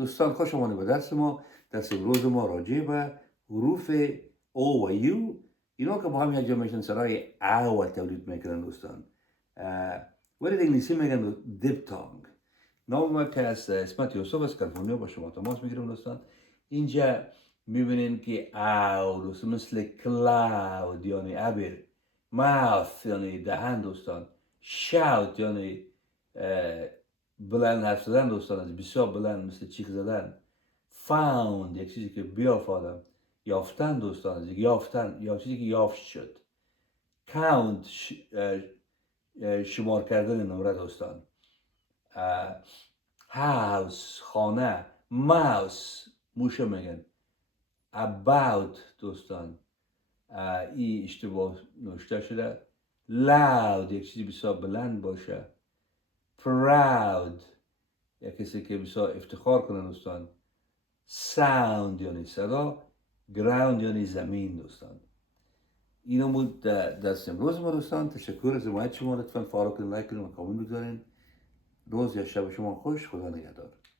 دوستان خوش آمدید به درس ما. درس امروز ما راجع به حروف او و یو، اینا که با هم یک جا میشن سرای اول تولید میکنن دوستان. ولی در انگلیسی میگن دیپتانگ. نام ما که از اسمت یوسف از کالیفرنیا با شما تماس میگیرم دوستان. اینجا میبینین که او دوستان مثل کلاود یعنی ابر، ماوث یعنی دهن دوستان، شاوت یعنی بلند حرف زدن دوستان، از بسیار بلند مثل چیخ زدن. فاوند یک چیزی که بیافادم، یافتن دوستان، از یافتن یا چیزی که یافت شد. کاونت شمار کردن نمره دوستان. هاوس خانه، ماوس موشه میگن. about دوستان ای اشتباه نوشته شده. loud یک چیزی بسیار بلند باشه. proud یک کسی که بسیار افتخار کنه دوستان. sound یعنی صدا. ground یعنی زمین دوستان. اینا بود درس امروز ما دوستان. تشکر از حمایت شما. لطفا فالو کنید، لایک کنید و کامنت بگذارید. روز یا شب شما خوش. خدا نگهدار.